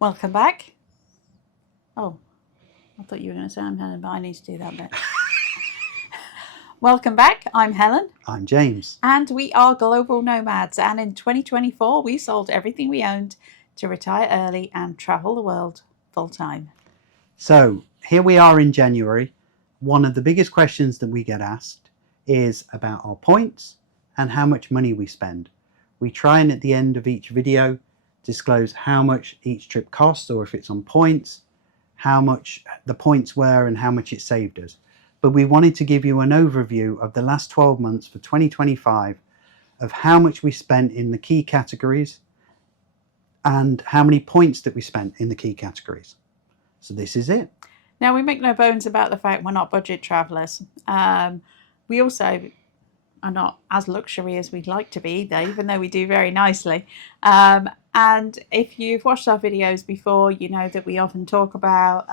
Welcome back. Oh, I thought you were going to say I'm Helen, but I need to do that bit. Welcome back. I'm Helen. I'm James. And we are global nomads. And in 2024, we sold everything we owned to retire early and travel the world full time. So here we are in January. One of the biggest questions that we get asked is about our points and how much money we spend. We try and at the end of each video disclose how much each trip costs, or if it's on points, how much the points were and how much it saved us. But we wanted to give you an overview of the last 12 months for 2025 of how much we spent in the key categories and how many points that we spent in the key categories. So this is it. Now, we make no bones about the fact we're not budget travellers. We also are not as luxury as we'd like to be either, even though we do very nicely. And if you've watched our videos before, you know that we often talk about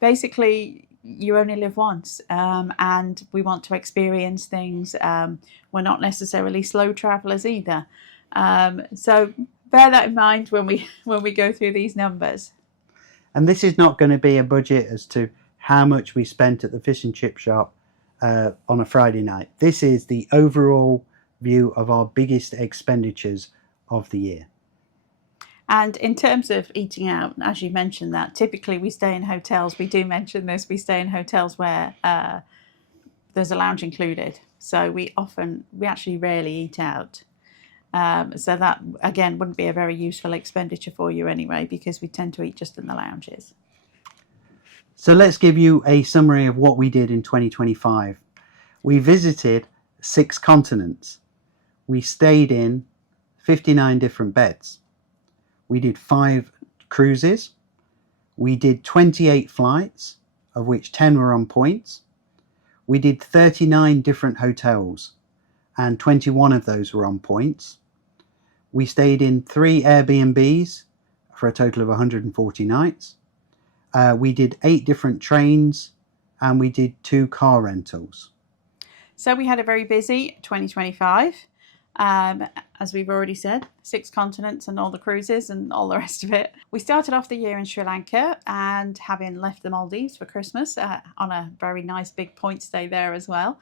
basically you only live once, and we want to experience things. We're not necessarily slow travellers either. So bear that in mind when we go through these numbers. And this is not going to be a budget as to how much we spent at the fish and chip shop on a Friday night. This is the overall view of our biggest expenditures of the year. And in terms of eating out, as you mentioned that, typically we stay in hotels. We do mention this. We stay in hotels where there's a lounge included. So we actually rarely eat out. So that, again, wouldn't be a very useful expenditure for you anyway, because we tend to eat just in the lounges. So let's give you a summary of what we did in 2025. We visited 6 continents. We stayed in 59 different beds. We did 5 cruises. We did 28 flights, of which 10 were on points. We did 39 different hotels, and 21 of those were on points. We stayed in 3 Airbnbs for a total of 140 nights. We did 8 different trains, and we did 2 car rentals. So we had a very busy 2025. As we've already said, 6 continents and all the cruises and all the rest of it. We started off the year in Sri Lanka, and having left the Maldives for Christmas on a very nice big point stay there as well.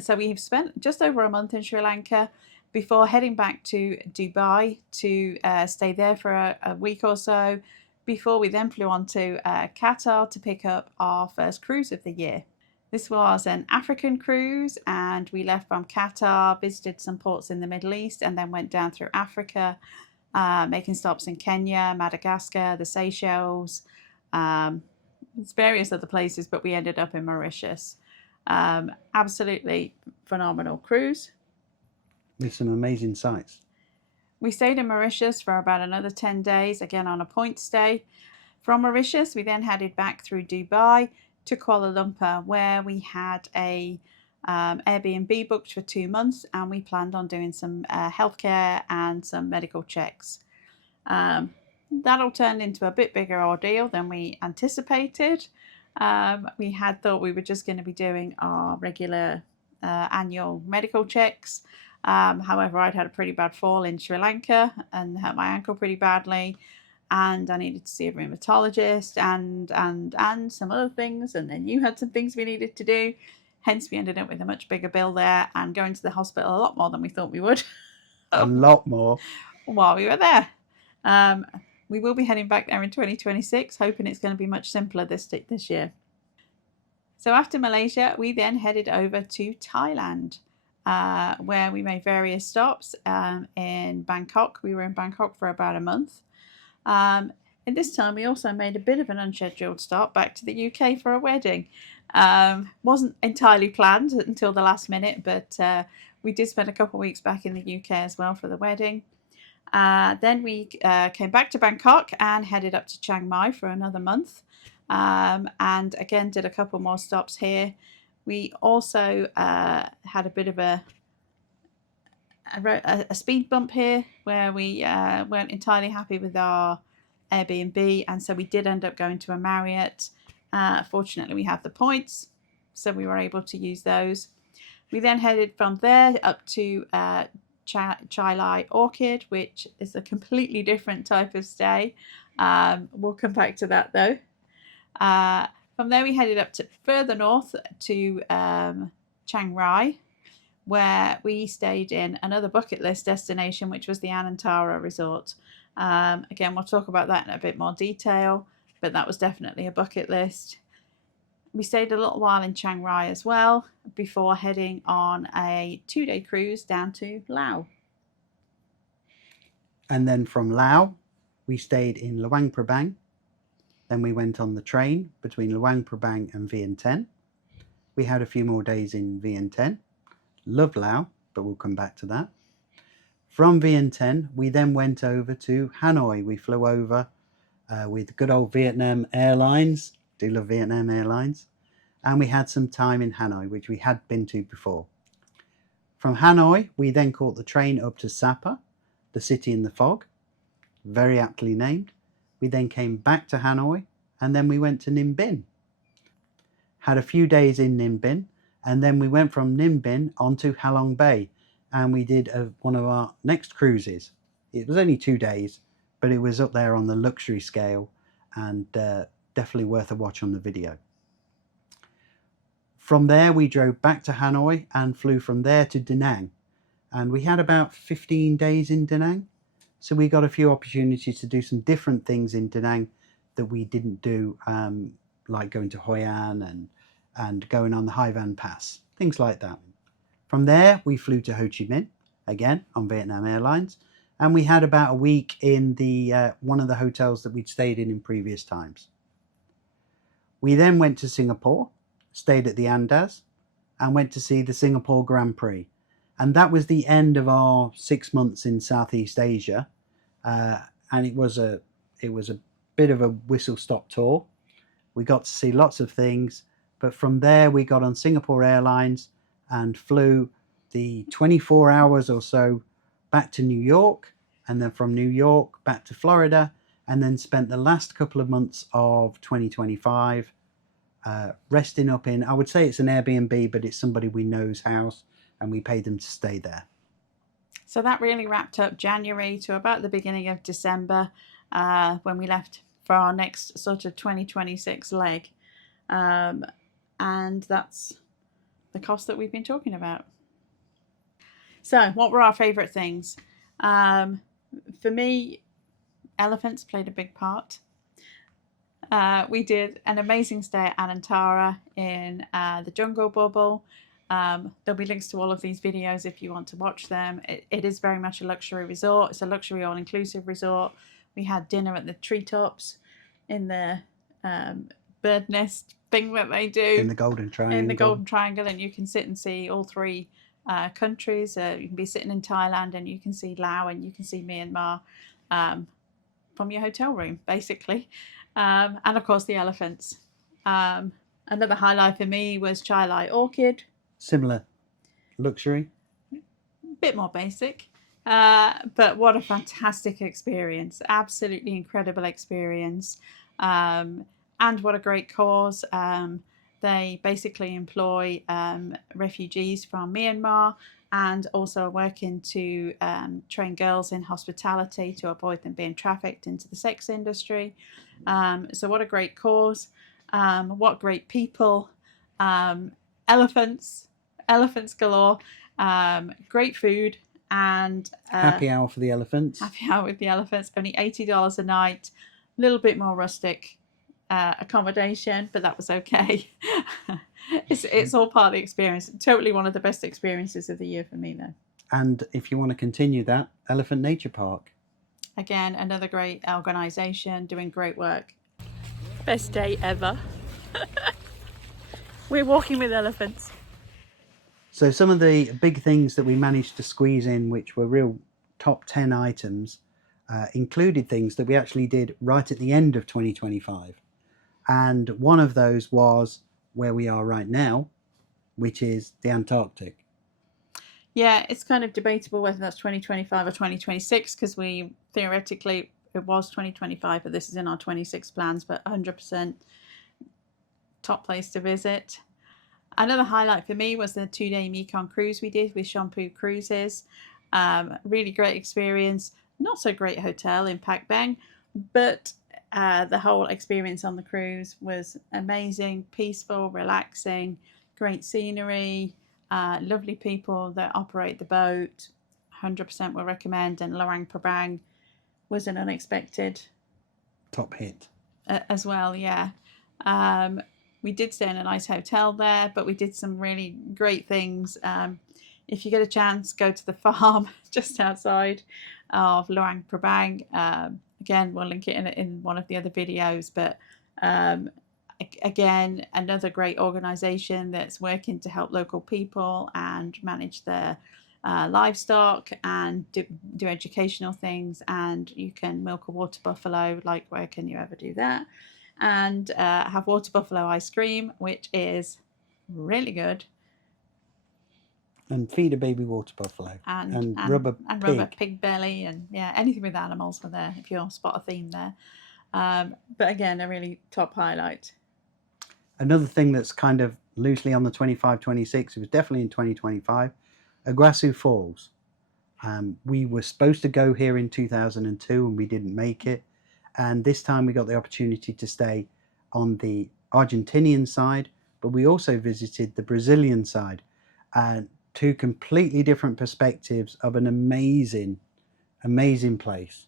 So we've spent just over a month in Sri Lanka before heading back to Dubai to stay there for a week or so, before we then flew on to Qatar to pick up our first cruise of the year. This was an African cruise, and we left from Qatar, visited some ports in the Middle East, and then went down through Africa, making stops in Kenya, Madagascar, the Seychelles, various other places, but we ended up in Mauritius. Absolutely phenomenal cruise. With some amazing sights. We stayed in Mauritius for about another 10 days, again on a point stay. From Mauritius, we then headed back through Dubai to Kuala Lumpur, where we had a Airbnb booked for 2 months, and we planned on doing some healthcare and some medical checks. That all turned into a bit bigger ordeal than we anticipated. We had thought we were just going to be doing our regular annual medical checks. However, I'd had a pretty bad fall in Sri Lanka and hurt my ankle pretty badly, and I needed to see a rheumatologist and some other things, and then you had some things we needed to do. Hence, we ended up with a much bigger bill there and going to the hospital a lot more than we thought we would. A lot more. While we were there. We will be heading back there in 2026, hoping it's going to be much simpler this year. So after Malaysia, we then headed over to Thailand, where we made various stops in Bangkok. We were in Bangkok for about a month. And this time we also made a bit of an unscheduled stop back to the UK for a wedding. Wasn't entirely planned until the last minute, but we did spend a couple of weeks back in the UK as well for the wedding. Then we came back to Bangkok and headed up to Chiang Mai for another month, and again did a couple more stops here. We also had a bit of a speed bump here where we weren't entirely happy with our Airbnb, and so we did end up going to a Marriott. Fortunately, we have the points, so we were able to use those. We then headed from there up to ChaiLaiOrchid, which is a completely different type of stay. We'll come back to that though. From there we headed up to further north to Chiang Rai, where we stayed in another bucket list destination, which was the Anantara resort. Again, we'll talk about that in a bit more detail, but that was definitely a bucket list. We stayed a little while in Chiang Rai as well before heading on a 2-day cruise down to Laos. And then from Laos, we stayed in Luang Prabang. Then we went on the train between Luang Prabang and Vientiane. We had a few more days in Vientiane. Loved Laos, but we'll come back to that. From Vientiane, we then went over to Hanoi. We flew over with good old Vietnam Airlines. Do love Vietnam Airlines. And we had some time in Hanoi, which we had been to before. From Hanoi, we then caught the train up to Sapa, the city in the fog, very aptly named. We then came back to Hanoi, and then we went to Ninh Binh. Had a few days in Ninh Binh, and then we went from Ninh Binh onto Halong Bay, and we did one of our next cruises. It was only 2 days, but it was up there on the luxury scale, and definitely worth a watch on the video. From there, we drove back to Hanoi and flew from there to Da Nang, and we had about 15 days in Da Nang. So we got a few opportunities to do some different things in Da Nang that we didn't do, like going to Hoi An and going on the Hai Van Pass, things like that. From there, we flew to Ho Chi Minh, again on Vietnam Airlines, and we had about a week in the one of the hotels that we'd stayed in previous times. We then went to Singapore, stayed at the Andaz, and went to see the Singapore Grand Prix. And that was the end of our 6 months in Southeast Asia, and it was a bit of a whistle-stop tour. We got to see lots of things, but from there we got on Singapore Airlines and flew the 24 hours or so back to New York, and then from New York back to Florida, and then spent the last couple of months of 2025 resting up in, I would say it's an Airbnb, but it's somebody we know's house, and we paid them to stay there. So that really wrapped up January to about the beginning of December, when we left for our next sort of 2026 leg. And that's the cost that we've been talking about. So what were our favourite things? For me, elephants played a big part. We did an amazing stay at Anantara in the jungle bubble. There'll be links to all of these videos if you want to watch them. It is very much a luxury resort. It's a luxury all-inclusive resort. We had dinner at the treetops in the bird nest thing that they do. In the Golden Triangle. In the Golden Triangle, and you can sit and see all three countries. You can be sitting in Thailand and you can see Laos and you can see Myanmar from your hotel room, basically. And of course the elephants. Another highlight for me was ChaiLaiOrchid. Similar luxury. Bit more basic. But what a fantastic experience. Absolutely incredible experience. And what a great cause. They basically employ refugees from Myanmar and also are working to train girls in hospitality to avoid them being trafficked into the sex industry. So what a great cause. What great people. Elephants galore. Great food. And happy hour for the elephants. Happy hour with the elephants. Only $80 a night. A little bit more rustic accommodation, but that was okay. It's all part of the experience. Totally one of the best experiences of the year for me, though. And if you want to continue that, Elephant Nature Park. Again, another great organisation doing great work. Best day ever. We're walking with elephants. So some of the big things that we managed to squeeze in, which were real top 10 items, included things that we actually did right at the end of 2025. And one of those was where we are right now, which is the Antarctic. Yeah, it's kind of debatable whether that's 2025 or 2026, because we theoretically, it was 2025, but this is in our 26 plans, but 100% top place to visit. Another highlight for me was the 2-day Mekong cruise we did with Shompoo Cruises. Really great experience. Not so great hotel in Pak Bang, but The whole experience on the cruise was amazing, peaceful, relaxing, great scenery, lovely people that operate the boat. 100% will recommend. And Luang Prabang was an unexpected top hit as well. Yeah. We did stay in a nice hotel there, but we did some really great things. If you get a chance, go to the farm just outside of Luang Prabang. Again, we'll link it in one of the other videos, but again, another great organization that's working to help local people and manage their livestock and do educational things. And you can milk a water buffalo. Like, where can you ever do that? And have water buffalo ice cream, which is really good. And feed a baby water buffalo and rubber pig belly, and yeah, anything with animals were there if you'll spot a theme there. But again, a really top highlight. Another thing that's kind of loosely on the 25-26, it was definitely in 2025, Iguazu Falls. We were supposed to go here in 2002 and we didn't make it. And this time we got the opportunity to stay on the Argentinian side, but we also visited the Brazilian side. And two completely different perspectives of an amazing place.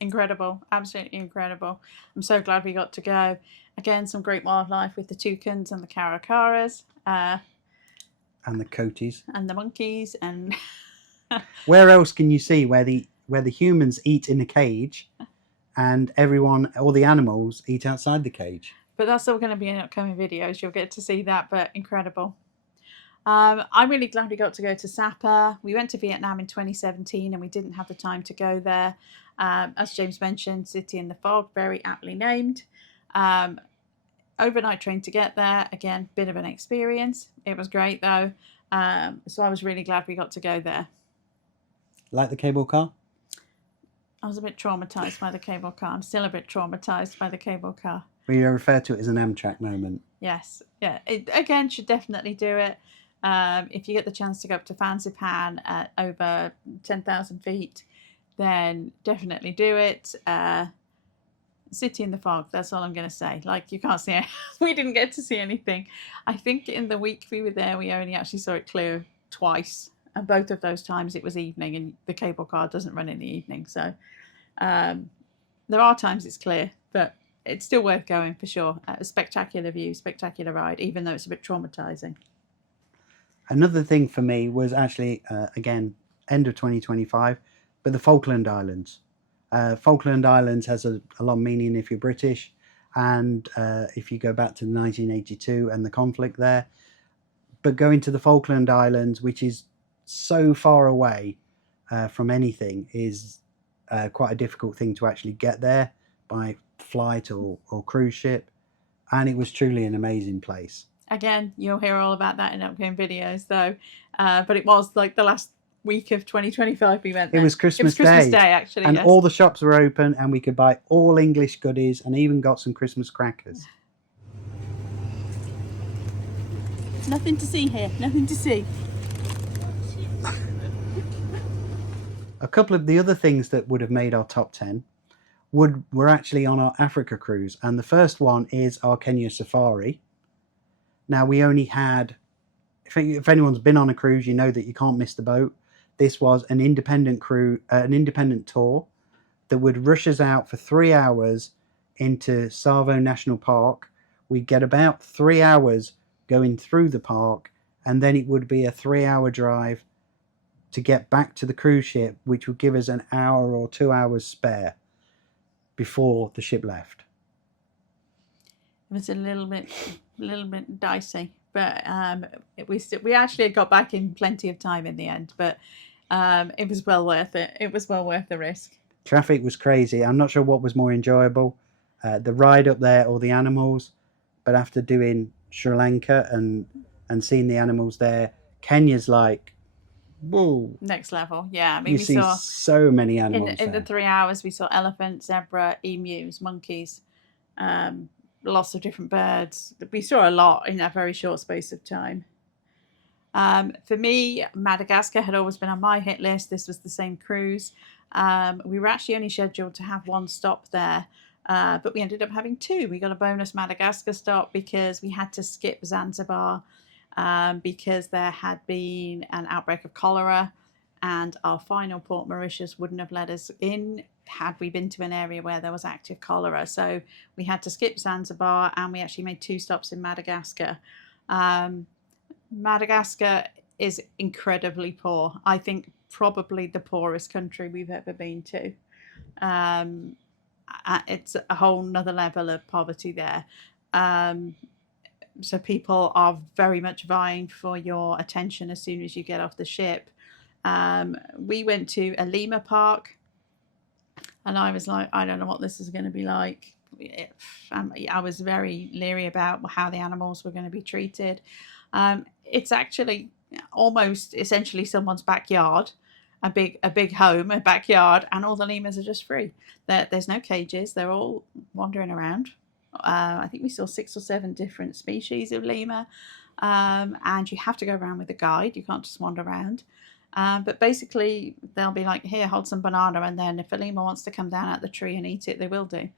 Incredible, absolutely incredible. I'm so glad we got to go. Again, some great wildlife with the toucans and the caracaras. And the coatis. And the monkeys. And where else can you see where the humans eat in a cage and all the animals eat outside the cage? But that's all going to be in upcoming videos. You'll get to see that, but incredible. I'm really glad we got to go to Sapa. We went to Vietnam in 2017 and we didn't have the time to go there. As James mentioned, City in the Fog, very aptly named. Overnight train to get there. Again, bit of an experience. It was great though. So I was really glad we got to go there. Like the cable car? I was a bit traumatised by the cable car. I'm still a bit traumatised by the cable car. Well, you refer to it as an Amtrak moment. Yes. Yeah. It, again, should definitely do it. If you get the chance to go up to Fansipan at over 10,000 feet, then definitely do it. City in the Fog, that's all I'm going to say. Like, you can't see it. We didn't get to see anything. I think in the week we were there, we only actually saw it clear twice. And both of those times it was evening, and the cable car doesn't run in the evening. So there are times it's clear, but it's still worth going for sure. A spectacular view, spectacular ride, even though it's a bit traumatizing. Another thing for me was actually, again, end of 2025, but the Falkland Islands. Falkland Islands has a lot of meaning if you're British, and if you go back to 1982 and the conflict there. But going to the Falkland Islands, which is so far away from anything, is quite a difficult thing to actually get there by flight or cruise ship. And it was truly an amazing place. Again, you'll hear all about that in upcoming videos, though. But it was like the last week of 2025 we went there. It was Christmas Day, actually. And yes. all the shops were open and we could buy all English goodies and even got some Christmas crackers. Nothing to see here. Nothing to see. A couple of the other things that would have made our top 10 were actually on our Africa cruise. And the first one is our Kenya safari. Now, we only had, if anyone's been on a cruise, you know that you can't miss the boat. This was an independent tour that would rush us out for 3 hours into Tsavo National Park. We'd get about 3 hours going through the park, and then it would be a 3-hour drive to get back to the cruise ship, which would give us an hour or 2 hours spare before the ship left. It was a little bit dicey, but we actually got back in plenty of time in the end. But it was well worth it. It was well worth the risk. Traffic was crazy. I'm not sure what was more enjoyable, the ride up there or the animals. But after doing Sri Lanka and seeing the animals there, Kenya's like, whoa, next level. Yeah, I mean, we saw so many animals in the 3 hours. We saw elephants, zebra, emus, monkeys. Lots of different birds. We saw a lot in a very short space of time. For me, Madagascar had always been on my hit list. This was the same cruise. We were actually only scheduled to have one stop there, but we ended up having two. We got a bonus Madagascar stop because we had to skip Zanzibar because there had been an outbreak of cholera, and our final port, Mauritius, wouldn't have let us in had we been to an area where there was active cholera. So we had to skip Zanzibar, and we actually made two stops in Madagascar. Madagascar is incredibly poor. I think probably the poorest country we've ever been to. It's a whole nother level of poverty there. So people are very much vying for your attention as soon as you get off the ship. We went to a lemur park, and I was like, I don't know what this is going to be like. I was very leery about how the animals were going to be treated. It's actually almost essentially someone's backyard, a big home, a backyard, and all the lemurs are just free. There's no cages. They're all wandering around. I think we saw 6 or 7 different species of lemur, and you have to go around with a guide. You can't just wander around. But basically, they'll be like, here, hold some banana, and then if a lemur wants to come down out the tree and eat it, they will do.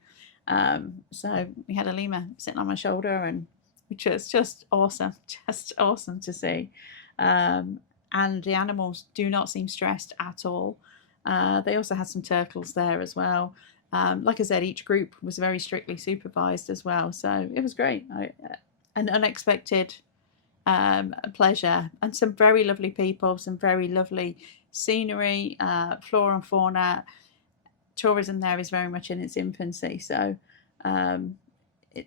So we had a lemur sitting on my shoulder, and which was just awesome to see. And the animals do not seem stressed at all. They also had some turtles there as well. Like I said, each group was very strictly supervised as well, so it was great. An unexpected pleasure, and some very lovely people, some very lovely scenery, flora and fauna. Tourism there is very much in its infancy, so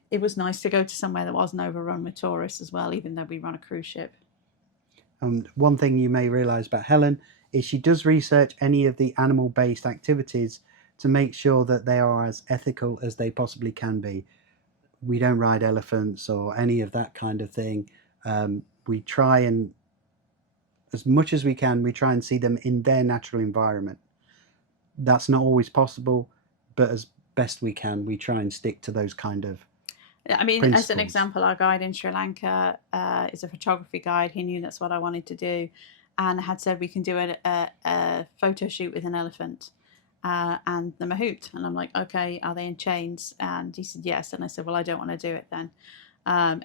it was nice to go to somewhere that wasn't overrun with tourists as well, even though we run a cruise ship. One thing you may realise about Helen is she does research any of the animal-based activities to make sure that they are as ethical as they possibly can be. We don't ride elephants or any of that kind of thing. We try and, as much as we can, we try and see them in their natural environment. That's not always possible, but as best we can, we try and stick to those kind of principles. As an example, our guide in Sri Lanka is a photography guide. He knew that's what I wanted to do, and had said we can do a photo shoot with an elephant and the mahout. And I'm like, okay, are they in chains? And he said yes. And I said, well, I don't want to do it then.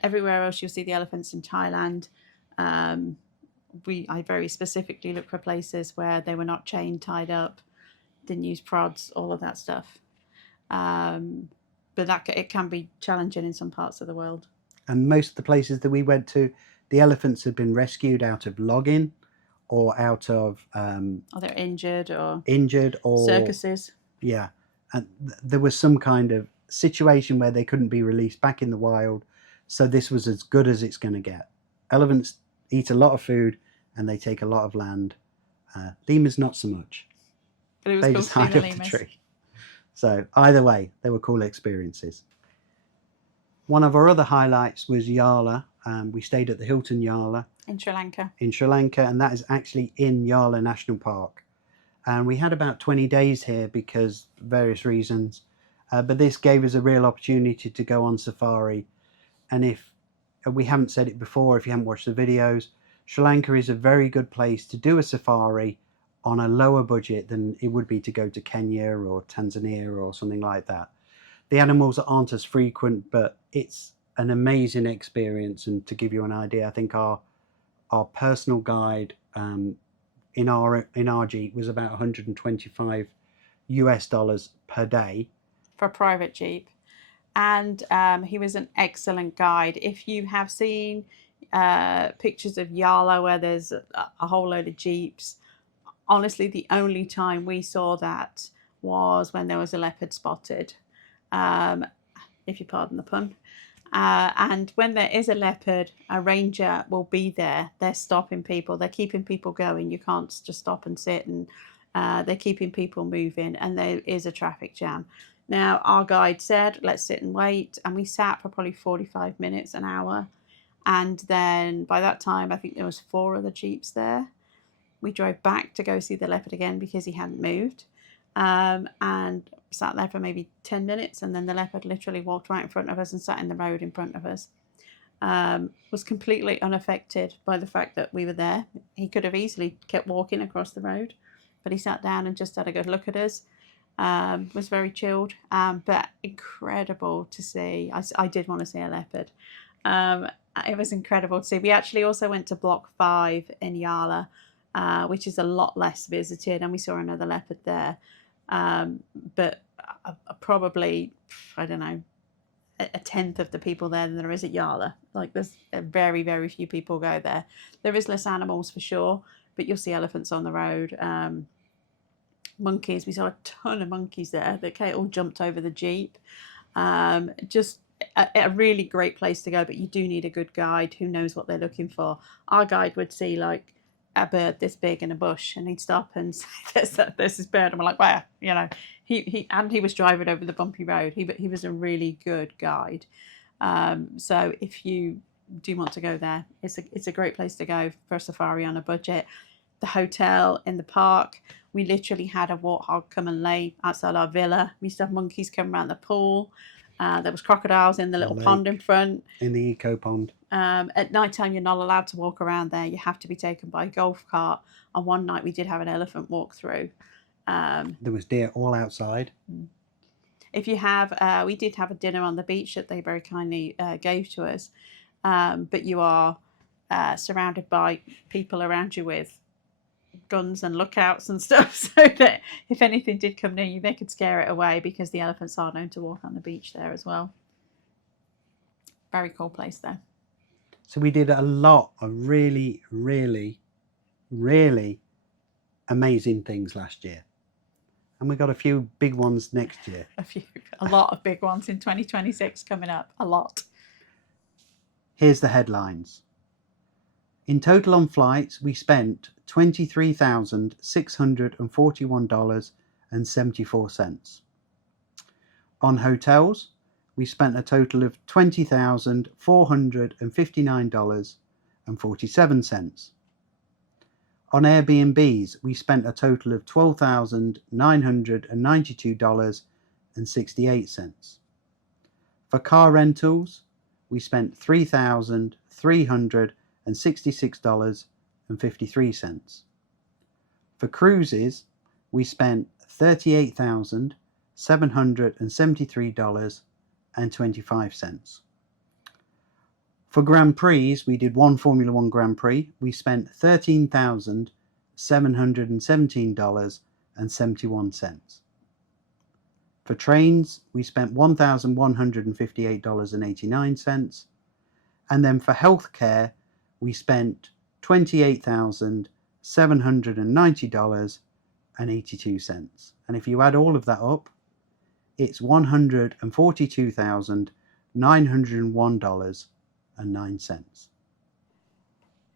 Everywhere else you'll see the elephants in Thailand. I very specifically looked for places where they were not chained, tied up, didn't use prods, all of that stuff. But it can be challenging in some parts of the world. And most of the places that we went to, the elephants had been rescued out of logging or out of... or they're injured or circuses. Yeah. And there was some kind of situation where they couldn't be released back in the wild. So this was as good as it's going to get. Elephants eat a lot of food and they take a lot of land. Lemurs, not so much. But it was they cool just to see hide the up the lemurs. tree. So either way, they were cool experiences. One of our other highlights was Yala. We stayed at the Hilton Yala. In Sri Lanka. In Sri Lanka, and that is actually in Yala National Park. And we had about 20 days here because of various reasons. But this gave us a real opportunity to go on safari. And if we haven't said it before, if you haven't watched the videos, Sri Lanka is a very good place to do a safari on a lower budget than it would be to go to Kenya or Tanzania or something like that. The animals aren't as frequent, but it's an amazing experience. And to give you an idea, I think our personal guide in our Jeep was about $125 per day. For a private Jeep. And he was an excellent guide. If you have seen pictures of Yala where there's a whole load of Jeeps, honestly, the only time we saw that was when there was a leopard spotted, if you pardon the pun. And when there is a leopard, a ranger will be there. They're stopping people. They're keeping people going. You can't just stop and sit, and they're keeping people moving, and there is a traffic jam. Now, our guide said, let's sit and wait, and we sat for probably 45 minutes, an hour. And then by that time, I think there was 4 other Jeeps there. We drove back to go see the leopard again because he hadn't moved, and sat there for maybe 10 minutes, and then the leopard literally walked right in front of us and sat in the road in front of us. Was completely unaffected by the fact that we were there. He could have easily kept walking across the road, but he sat down and just had a good look at us. Was very chilled, but incredible to see. I did want to see a leopard. Um, it was incredible to see. We actually also went to Block 5 in Yala, which is a lot less visited, and we saw another leopard there. But probably, I don't know, a tenth of the people there than there is at Yala. Like, there's very, very few people go there. There is less animals for sure, but you'll see elephants on the road. Monkeys, we saw a ton of monkeys there that all jumped over the jeep. Just a really great place to go, but you do need a good guide who knows what they're looking for. Our guide would see like a bird this big in a bush, and he'd stop and say, there's this bird, and we're like, where? You know, he was driving over the bumpy road. He was a really good guide. So if you do want to go there, it's a great place to go for a safari on a budget. The hotel in the park, we literally had a warthog come and lay outside our villa. We used to have monkeys come around the pool. There was crocodiles in the little pond in front. In the eco pond. At night time, you're not allowed to walk around there. You have to be taken by a golf cart. And one night we did have an elephant walk through. There was deer all outside. If you have, we did have a dinner on the beach that they very kindly gave to us. But you are surrounded by people around you with guns and lookouts and stuff, so that if anything did come near you, they could scare it away, because the elephants are known to walk on the beach there as well. Very cool place there. So we did a lot of really, really, really amazing things last year, and we got a few big ones next year. A lot of big ones in 2026 coming up. A lot. Here's the headlines. In total on flights, we spent $23,641.74. On hotels, we spent a total of $20,459.47. On Airbnbs, we spent a total of $12,992.68. For car rentals, we spent $3,366.53. For cruises, we spent $38,773.25. For Grand Prix, we did one Formula One Grand Prix. We spent $13,717.71. For trains, we spent $1,158.89. And then for healthcare, we spent $28,790.82. And if you add all of that up, it's $142,901.09.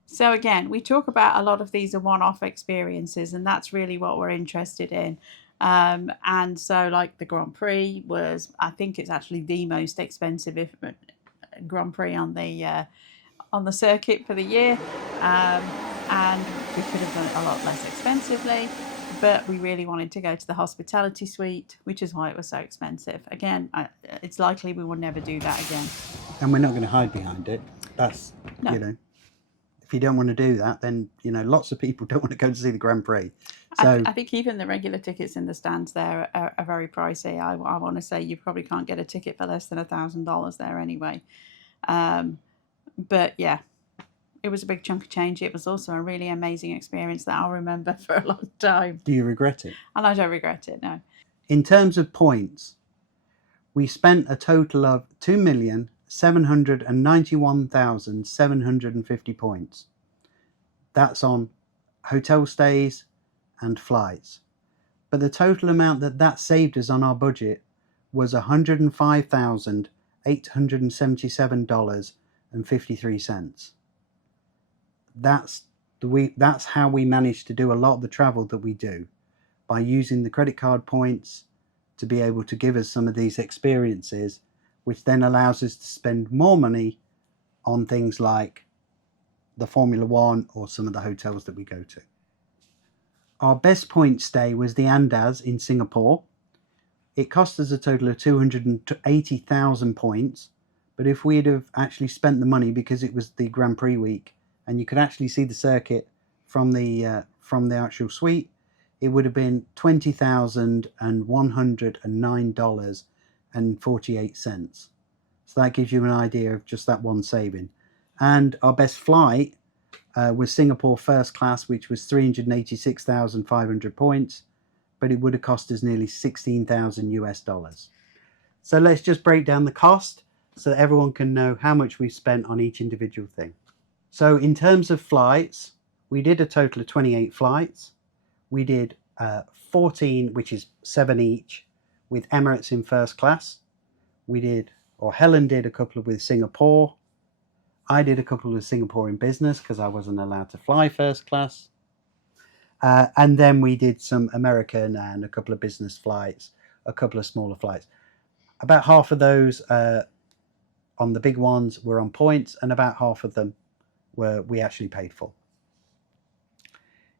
So again, we talk about a lot of these are one-off experiences, and that's really what we're interested in. And so, like, the Grand Prix was, I think it's actually the most expensive Grand Prix on the circuit for the year, and we could have done it a lot less expensively, but we really wanted to go to the hospitality suite, which is why it was so expensive. Again, it's likely we will never do that again. And we're not going to hide behind it. That's, no. You know, if you don't want to do that, then, you know, lots of people don't want to go to see the Grand Prix. So I think even the regular tickets in the stands there are very pricey. I want to say you probably can't get a ticket for less than $1,000 there anyway. But yeah, it was a big chunk of change. It was also a really amazing experience that I'll remember for a long time. Do you regret it? And I don't regret it, no. In terms of points, we spent a total of 2,791,750 points. That's on hotel stays and flights. But the total amount that saved us on our budget was $105,877.53. That's how we managed to do a lot of the travel that we do, by using the credit card points to be able to give us some of these experiences, which then allows us to spend more money on things like the Formula One or some of the hotels that we go to. Our best point stay was the Andaz in Singapore. It cost us a total of 280,000 points, but if we'd have actually spent the money, because it was the Grand Prix week and you could actually see the circuit from the actual suite, it would have been $20,109.48. So that gives you an idea of just that one saving. And our best flight was Singapore first class, which was 386,500 points, but it would have cost us nearly 16,000 US dollars. So let's just break down the cost so that everyone can know how much we spent on each individual thing. So in terms of flights, we did a total of 28 flights. We did 14, which is 7 each, with Emirates in first class. Helen did a couple with Singapore. I did a couple with Singapore in business because I wasn't allowed to fly first class. And then we did some American and a couple of business flights, a couple of smaller flights. About half of those on the big ones were on points, and about half of them we actually paid for.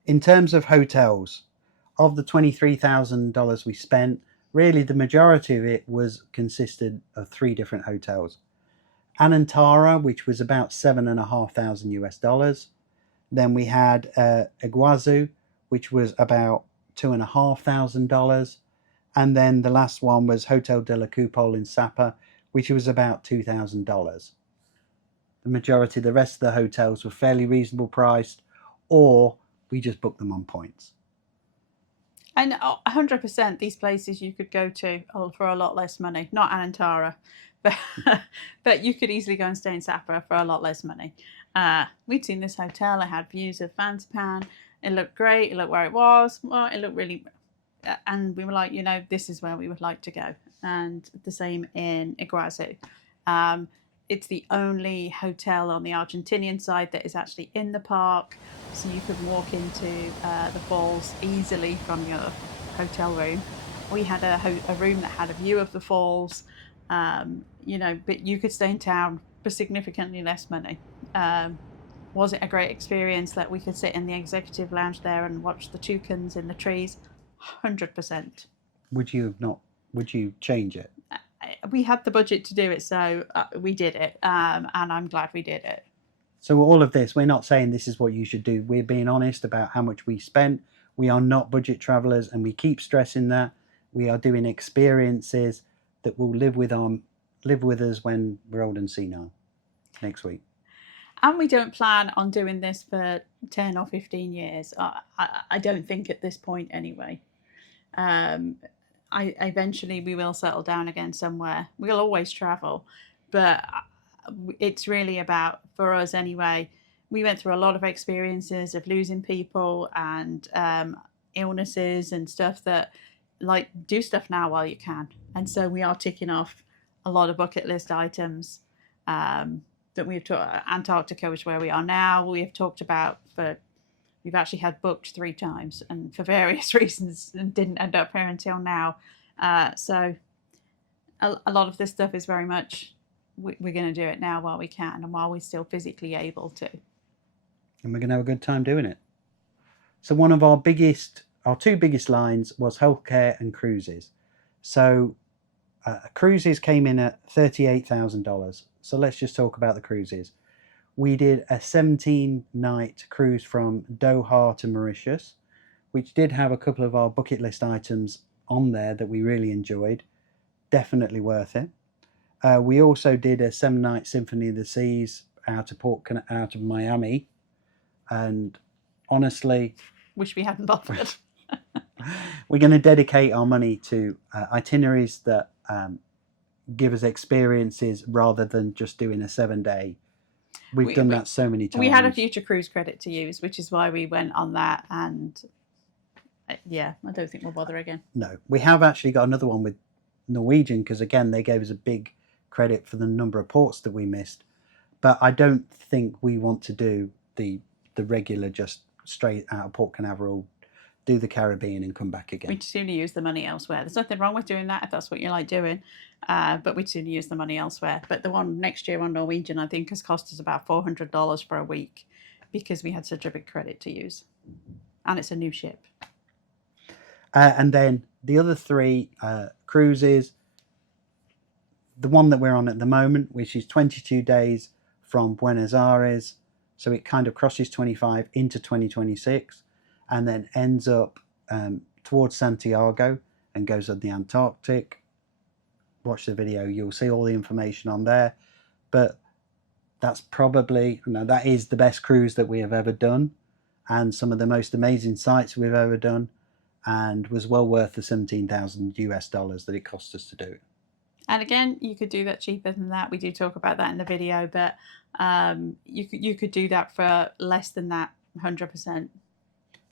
In terms of hotels, of the $23,000 we spent, really the majority of it consisted of 3 different hotels. Anantara, which was about $7,500 US dollars. Then we had Iguazu, which was about $2,500. And then the last one was Hotel de la Coupole in Sapa, which was about $2,000. The majority, the rest of the hotels were fairly reasonable priced, or we just booked them on points. And 100% these places you could go to for a lot less money. Not Anantara, but you could easily go and stay in Sapa for a lot less money. We'd seen this hotel. It had views of Fansipan. It looked great. It looked where it was. Well, it looked really... And we were like, this is where we would like to go. And the same in Iguazu. It's the only hotel on the Argentinian side that is actually in the park. So you could walk into the falls easily from your hotel room. We had a room that had a view of the falls, but you could stay in town for significantly less money. Was it a great experience that we could sit in the executive lounge there and watch the toucans in the trees? 100%. Would you change it? We had the budget to do it, so we did it, and I'm glad we did it. So all of this, we're not saying this is what you should do. We're being honest about how much we spent. We are not budget travelers, and we keep stressing that. We are doing experiences that will live with us when we're old and senile next week. And we don't plan on doing this for 10 or 15 years. I don't think at this point anyway. Eventually we will settle down again somewhere. We'll always travel, but it's really about, for us anyway, we went through a lot of experiences of losing people and illnesses and stuff that, like, do stuff now while you can. And so we are ticking off a lot of bucket list items that we've talked. Antarctica, which is where we are now, we have talked about we've actually had booked 3 times, and for various reasons, and didn't end up here until now. So a lot of this stuff is very much, we're going to do it now while we can, and while we're still physically able to. And we're going to have a good time doing it. So one of our 2 biggest lines was healthcare and cruises. So cruises came in at $38,000. So let's just talk about the cruises. We did a 17-night cruise from Doha to Mauritius, which did have a couple of our bucket list items on there that we really enjoyed. Definitely worth it. We also did a 7-night Symphony of the Seas out of Miami, and honestly, wish we hadn't bothered. We're going to dedicate our money to itineraries that give us experiences rather than just doing a 7-day. We've done that so many times. We had a future cruise credit to use, which is why we went on that. And I don't think we'll bother again. No, we have actually got another one with Norwegian, because again, they gave us a big credit for the number of ports that we missed. But I don't think we want to do the regular, just straight out of Port Canaveral, do the Caribbean and come back again. We'd sooner use the money elsewhere. There's nothing wrong with doing that if that's what you like doing, but we'd sooner use the money elsewhere. But the one next year on Norwegian, I think, has cost us about $400 for a week because we had such a big credit to use. And it's a new ship. And then the other 3 cruises, the one that we're on at the moment, which is 22 days from Buenos Aires, so it kind of crosses 25 into 2026, and then ends up towards Santiago and goes on the Antarctic. Watch the video, you'll see all the information on there. But that's probably, that is the best cruise that we have ever done, and some of the most amazing sights we've ever done, and was well worth the $17,000 that it cost us to do. And again, you could do that cheaper than that. We do talk about that in the video, but you could do that for less than that, 100%.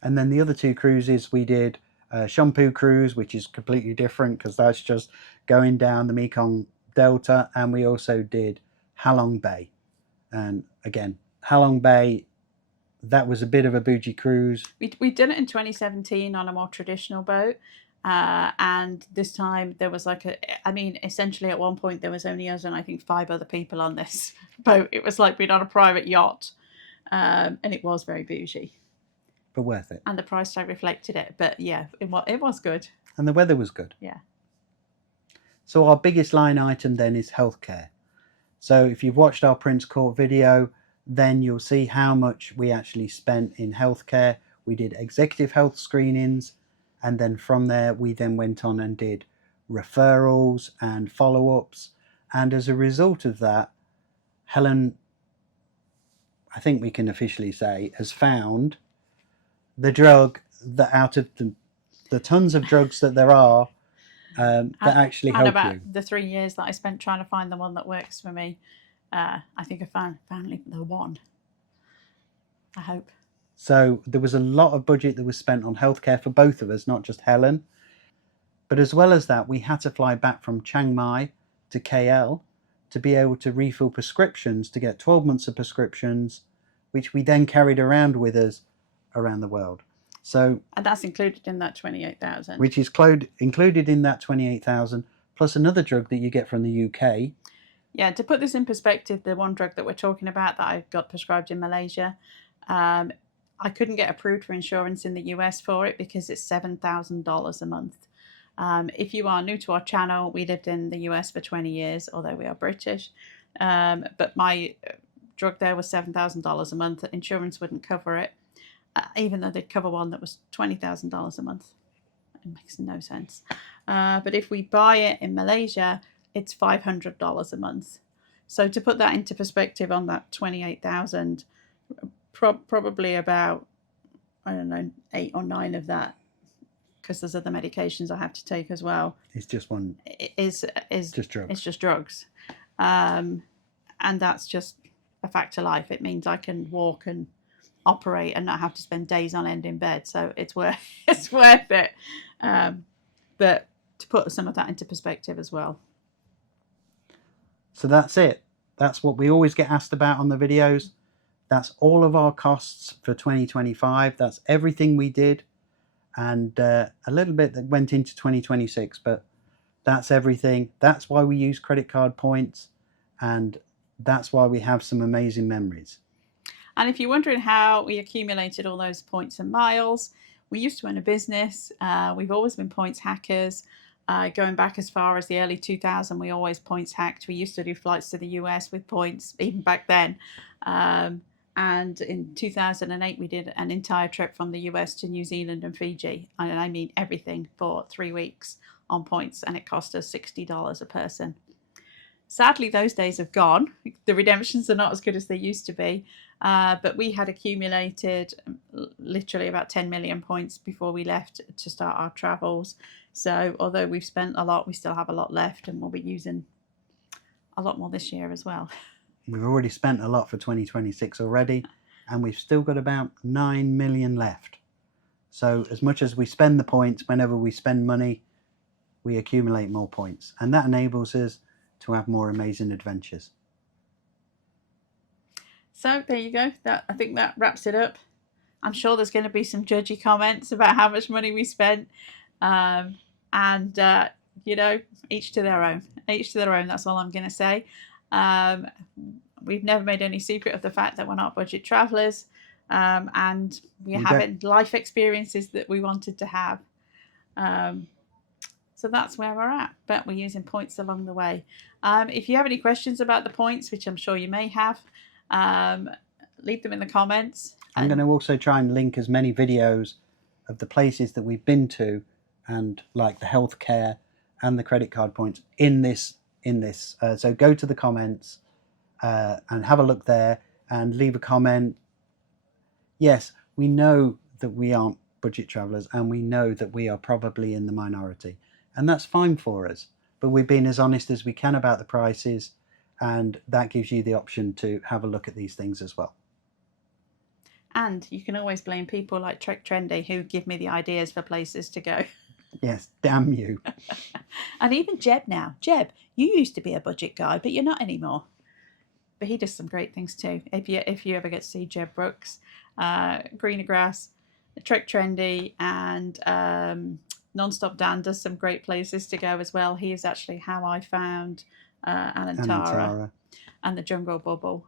And then the other two cruises we did, Shompoo cruise, which is completely different because that's just going down the Mekong Delta, and we also did Halong Bay. And again, Halong Bay, that was a bit of a bougie cruise. We did it in 2017 on a more traditional boat. And this time there was essentially at one point there was only us and I think 5 other people on this boat. It was like being on a private yacht, and it was very bougie. But worth it. And the price tag reflected it. But yeah, it was good. And the weather was good. Yeah. So our biggest line item then is healthcare. So if you've watched our Prince Court video, then you'll see how much we actually spent in healthcare. We did executive health screenings, and then from there we then went on and did referrals and follow-ups. And as a result of that, Helen, I think we can officially say, has found the drug that out of the tons of drugs that there are, that actually help about you. The 3 years that I spent trying to find the one that works for me, I think I found the one. I hope. So there was a lot of budget that was spent on healthcare for both of us, not just Helen. But as well as that, we had to fly back from Chiang Mai to KL to be able to refill prescriptions, to get 12 months of prescriptions, which we then carried around with us around the world. So, and that's included in that 28,000. Which is included in that 28,000, plus another drug that you get from the UK. Yeah, to put this in perspective, the one drug that we're talking about that I got prescribed in Malaysia, I couldn't get approved for insurance in the US for it because it's $7,000 a month. If you are new to our channel, we lived in the US for 20 years, although we are British. But my drug there was $7,000 a month. Insurance wouldn't cover it, even though they'd cover one that was $20,000 a month. It makes no sense. But if we buy it in Malaysia, it's $500 a month. So to put that into perspective on that 28,000, probably about, I don't know, 8 or 9 of that, because there's other medications I have to take as well. It's just one. Is just drugs. It's just drugs, and that's just a fact of life. It means I can walk and operate and not have to spend days on end in bed. So it's worth it. But to put some of that into perspective as well. So that's it. That's what we always get asked about on the videos. That's all of our costs for 2025. That's everything we did. And a little bit that went into 2026, but that's everything. That's why we use credit card points, and that's why we have some amazing memories. And if you're wondering how we accumulated all those points and miles, we used to own a business. We've always been points hackers. Going back as far as the early 2000s, we always points hacked. We used to do flights to the US with points, even back then. And in 2008, we did an entire trip from the US to New Zealand and Fiji. And I mean everything for 3 weeks on points. And it cost us $60 a person. Sadly, those days have gone. The redemptions are not as good as they used to be. But we had accumulated literally about 10 million points before we left to start our travels. So although we've spent a lot, we still have a lot left, and we'll be using a lot more this year as well. We've already spent a lot for 2026 already, and we've still got about 9 million left. So as much as we spend the points, whenever we spend money, we accumulate more points. And that enables us to have more amazing adventures. So there you go. I think that wraps it up. I'm sure there's going to be some judgy comments about how much money we spent. You know, each to their own. Each to their own, that's all I'm going to say. We've never made any secret of the fact that we're not budget travellers, and we're having life experiences that we wanted to have. So that's where we're at, but we're using points along the way. If you have any questions about the points, which I'm sure you may have, leave them in the comments. I'm going to also try and link as many videos of the places that we've been to, and like the healthcare and the credit card points in this. So go to the comments and have a look there and leave a comment. Yes, we know that we aren't budget travelers, and we know that we are probably in the minority, and that's fine for us, but we've been as honest as we can about the prices, and that gives you the option to have a look at these things as well. And you can always blame people like Trendy who give me the ideas for places to go. Yes, damn you. And even Jeb now. Jeb, you used to be a budget guy, but you're not anymore. But he does some great things too. If you ever get to see Jeb Brooks, Greener Grass, Trek Trendy, and Nonstop Dan does some great places to go as well. He is actually how I found Anantara and the Jungle Bubble.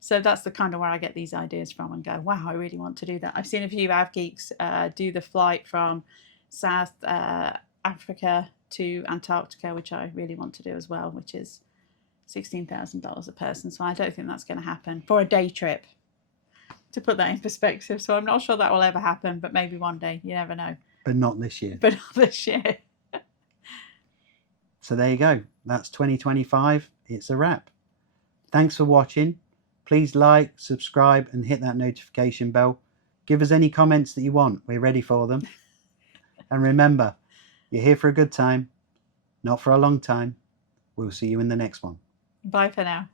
So that's the kind of where I get these ideas from and go, wow, I really want to do that. I've seen a few av geeks do the flight from South Africa to Antarctica, which I really want to do as well, which is $16,000 a person. So I don't think that's going to happen for a day trip, to put that in perspective. So I'm not sure that will ever happen, but maybe one day. You never know. But not this year. But not this year. So there you go. That's 2025. It's a wrap. Thanks for watching. Please like, subscribe, and hit that notification bell. Give us any comments that you want. We're ready for them. And remember, you're here for a good time, not for a long time. We'll see you in the next one. Bye for now.